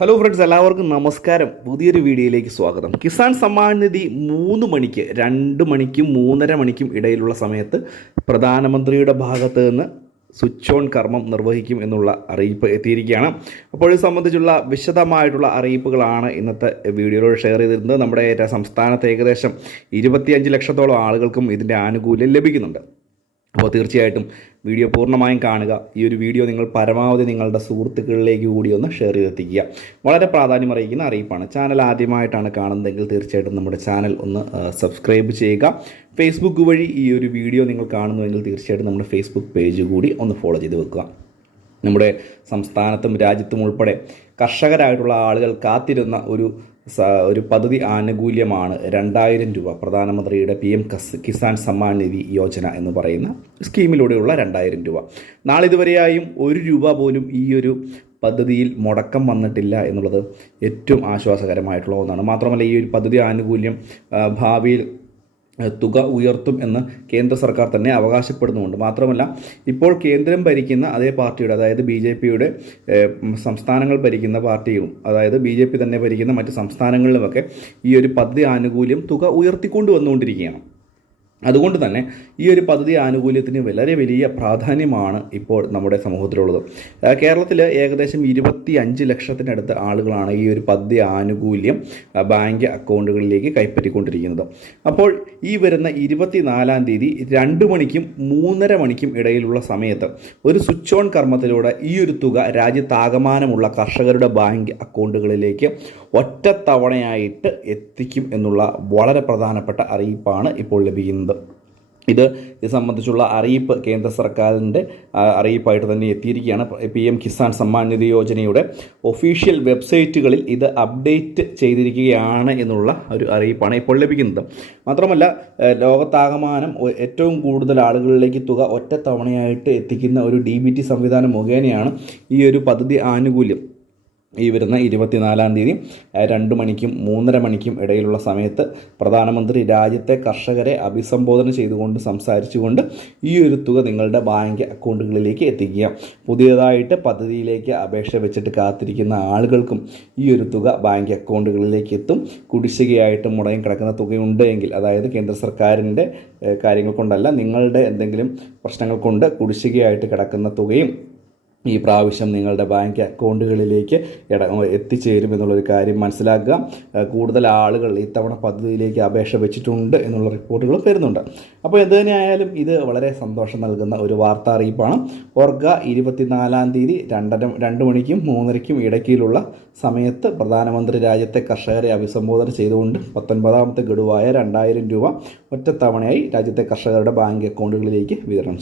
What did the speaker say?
Hello friends എല്ലാവർക്കും നമസ്കാരം. പുതിയൊരു വീഡിയോയിലേക്ക് സ്വാഗതം. കിസാൻ സമ്മാൻ നിധി മൂന്ന് മണിക്ക് രണ്ട് മണിക്കും മൂന്നര മണിക്കും ഇടയിലുള്ള സമയത്ത് പ്രധാനമന്ത്രിയുടെ ഭാഗത്ത് നിന്ന് സ്വിച്ച് ഓൺ കർമ്മം നിർവഹിക്കും എന്നുള്ള അറിയിപ്പ് എത്തിയിരിക്കുകയാണ്. അപ്പോൾ ഇത് സംബന്ധിച്ചുള്ള വിശദമായിട്ടുള്ള അറിയിപ്പുകളാണ് ഇന്നത്തെ വീഡിയോയിലൂടെ ഷെയർ ചെയ്തിരുന്നത്. നമ്മുടെ സംസ്ഥാനത്ത് ഏകദേശം ഇരുപത്തിയഞ്ച് ലക്ഷത്തോളം ആളുകൾക്കും ഇതിന്റെ ആനുകൂല്യം ലഭിക്കുന്നുണ്ട്. അപ്പോൾ തീർച്ചയായിട്ടും വീഡിയോ പൂർണമായും കാണുക. ഈ ഒരു വീഡിയോ നിങ്ങൾ പരമാവധി നിങ്ങളുടെ സുഹൃത്തുക്കളിലേക്ക് കൂടി ഒന്ന് ഷെയർ ചെയ്തെത്തിക്കുക. വളരെ പ്രാധാന്യം അറിയിക്കുന്ന അറിയിപ്പാണ്. ചാനൽ ആദ്യമായിട്ടാണ് കാണുന്നതെങ്കിൽ തീർച്ചയായിട്ടും നമ്മുടെ ചാനൽ ഒന്ന് സബ്സ്ക്രൈബ് ചെയ്യുക. ഫേസ്ബുക്ക് വഴി ഈ ഒരു വീഡിയോ നിങ്ങൾ കാണുന്നുവെങ്കിൽ തീർച്ചയായിട്ടും നമ്മുടെ ഫേസ്ബുക്ക് പേജ് കൂടി ഒന്ന് ഫോളോ ചെയ്ത് വെക്കുക. നമ്മുടെ സംസ്ഥാനത്തും രാജ്യത്തും ഉൾപ്പെടെ കർഷകരായിട്ടുള്ള ആളുകൾ കാത്തിരുന്ന ഒരു ഒരു പദ്ധതി ആനുകൂല്യമാണ് രണ്ടായിരം രൂപ പ്രധാനമന്ത്രിയുടെ പി എം കിസാൻ സമ്മാൻ നിധി യോജന എന്ന് പറയുന്ന സ്കീമിലൂടെയുള്ള രണ്ടായിരം രൂപ. നാളിതുവരെയായും ഒരു രൂപ പോലും ഈ ഒരു പദ്ധതിയിൽ മുടക്കം വന്നിട്ടില്ല എന്നുള്ളത് ഏറ്റവും ആശ്വാസകരമായിട്ടുള്ള ഒന്നാണ്. മാത്രമല്ല ഈ ഒരു പദ്ധതി ആനുകൂല്യം ഭാവിയിൽ തുക ഉയർത്തും എന്ന് കേന്ദ്ര സർക്കാർ തന്നെ അവകാശപ്പെടുന്നുമുണ്ട്. മാത്രമല്ല ഇപ്പോൾ കേന്ദ്രം ഭരിക്കുന്ന അതേ പാർട്ടിയുടെ അതായത് ബി ജെ പിയുടെ സംസ്ഥാനങ്ങൾ ഭരിക്കുന്ന പാർട്ടിയും അതായത് ബി ജെ പി തന്നെ ഭരിക്കുന്ന മറ്റ് സംസ്ഥാനങ്ങളിലുമൊക്കെ ഈ ഒരു പദ്ധതി ആനുകൂല്യം തുക ഉയർത്തിക്കൊണ്ട് വന്നുകൊണ്ടിരിക്കുകയാണ് അതുകൊണ്ട് തന്നെ ഈ ഒരു പദ്ധതി ആനുകൂല്യത്തിന് വളരെ വലിയ പ്രാധാന്യമാണ് ഇപ്പോൾ നമ്മുടെ സമൂഹത്തിലുള്ളത്. കേരളത്തിൽ ഏകദേശം ഇരുപത്തി അഞ്ച് ലക്ഷത്തിനടുത്ത് ആളുകളാണ് ഈ ഒരു പദ്ധതി ആനുകൂല്യം ബാങ്ക് അക്കൗണ്ടുകളിലേക്ക് കൈപ്പറ്റിക്കൊണ്ടിരിക്കുന്നത്. അപ്പോൾ ഈ വരുന്ന ഇരുപത്തിനാലാം തീയതി രണ്ട് മണിക്കും മൂന്നര മണിക്കും ഇടയിലുള്ള സമയത്ത് ഒരു സ്വിച്ച് ഓൺ കർമ്മത്തിലൂടെ ഈ ഒരു തുക രാജ്യത്താകമാനമുള്ള കർഷകരുടെ ബാങ്ക് അക്കൗണ്ടുകളിലേക്ക് ഒറ്റത്തവണയായിട്ട് എത്തിക്കും എന്നുള്ള വളരെ പ്രധാനപ്പെട്ട അറിയിപ്പാണ് ഇപ്പോൾ ലഭിക്കുന്നത്. ഇത് ഇത് സംബന്ധിച്ചുള്ള അറിയിപ്പ് കേന്ദ്ര സർക്കാരിന്റെ അറിയിപ്പായിട്ട് തന്നെ എത്തിയിരിക്കുകയാണ്. പി എം കിസാൻ സമ്മാൻ നിധി യോജനയുടെ ഒഫീഷ്യൽ വെബ്സൈറ്റുകളിൽ ഇത് അപ്ഡേറ്റ് ചെയ്തിരിക്കുകയാണ് എന്നുള്ള ഒരു അറിയിപ്പാണ് ഇപ്പോൾ ലഭിക്കുന്നത്. മാത്രമല്ല ലോകത്താകമാനം ഏറ്റവും കൂടുതൽ ആളുകളിലേക്ക് തുക ഒറ്റത്തവണയായിട്ട് എത്തിക്കുന്ന ഒരു ഡി ബി ടി സംവിധാനം മുഖേനയാണ് ഈ ഒരു പദ്ധതി ആനുകൂല്യം. ഈ വരുന്ന ഇരുപത്തിനാലാം തീയതി രണ്ട് മണിക്കും മൂന്നര മണിക്കും ഇടയിലുള്ള സമയത്ത് പ്രധാനമന്ത്രി രാജ്യത്തെ കർഷകരെ അഭിസംബോധന ചെയ്തുകൊണ്ട് സംസാരിച്ചുകൊണ്ട് ഈ ഒരു തുക നിങ്ങളുടെ ബാങ്ക് അക്കൗണ്ടുകളിലേക്ക് എത്തിക്കുക. പുതിയതായിട്ട് പദ്ധതിയിലേക്ക് അപേക്ഷ വെച്ചിട്ട് കാത്തിരിക്കുന്ന ആളുകൾക്കും ഈ ഒരു തുക ബാങ്ക് അക്കൗണ്ടുകളിലേക്ക് എത്തും. കുടിശ്ശികയായിട്ട് മുടങ്ങി കിടക്കുന്ന തുകയുണ്ട് എങ്കിൽ അതായത് കേന്ദ്ര സർക്കാരിന്റെ കാര്യങ്ങൾ കൊണ്ടല്ല നിങ്ങളുടെ എന്തെങ്കിലും പ്രശ്നങ്ങൾ കൊണ്ട് കുടിശ്ശികയായിട്ട് കിടക്കുന്ന തുകയും ഈ പ്രാവശ്യം നിങ്ങളുടെ ബാങ്ക് അക്കൗണ്ടുകളിലേക്ക് ഇട എത്തിച്ചേരും എന്നുള്ളൊരു കാര്യം മനസ്സിലാക്കുക. കൂടുതൽ ആളുകൾ ഇത്തവണ പദ്ധതിയിലേക്ക് അപേക്ഷ വെച്ചിട്ടുണ്ട് എന്നുള്ള റിപ്പോർട്ടുകൾ വരുന്നുണ്ട്. അപ്പോൾ എന്ത് തന്നെയായാലും ഇത് വളരെ സന്തോഷം നൽകുന്ന ഒരു വാർത്താ അറിയിപ്പാണ്. ഓർക്ക ഇരുപത്തിനാലാം തീയതി രണ്ടര രണ്ട് മണിക്കും മൂന്നരയ്ക്കും ഇടയ്ക്കിലുള്ള സമയത്ത് പ്രധാനമന്ത്രി രാജ്യത്തെ കർഷകരെ അഭിസംബോധന ചെയ്തുകൊണ്ട് പത്തൊൻപതാമത്തെ ഗഡുവായ രണ്ടായിരം രൂപ ഒറ്റത്തവണയായി രാജ്യത്തെ കർഷകരുടെ ബാങ്ക് അക്കൗണ്ടുകളിലേക്ക് വിതരണം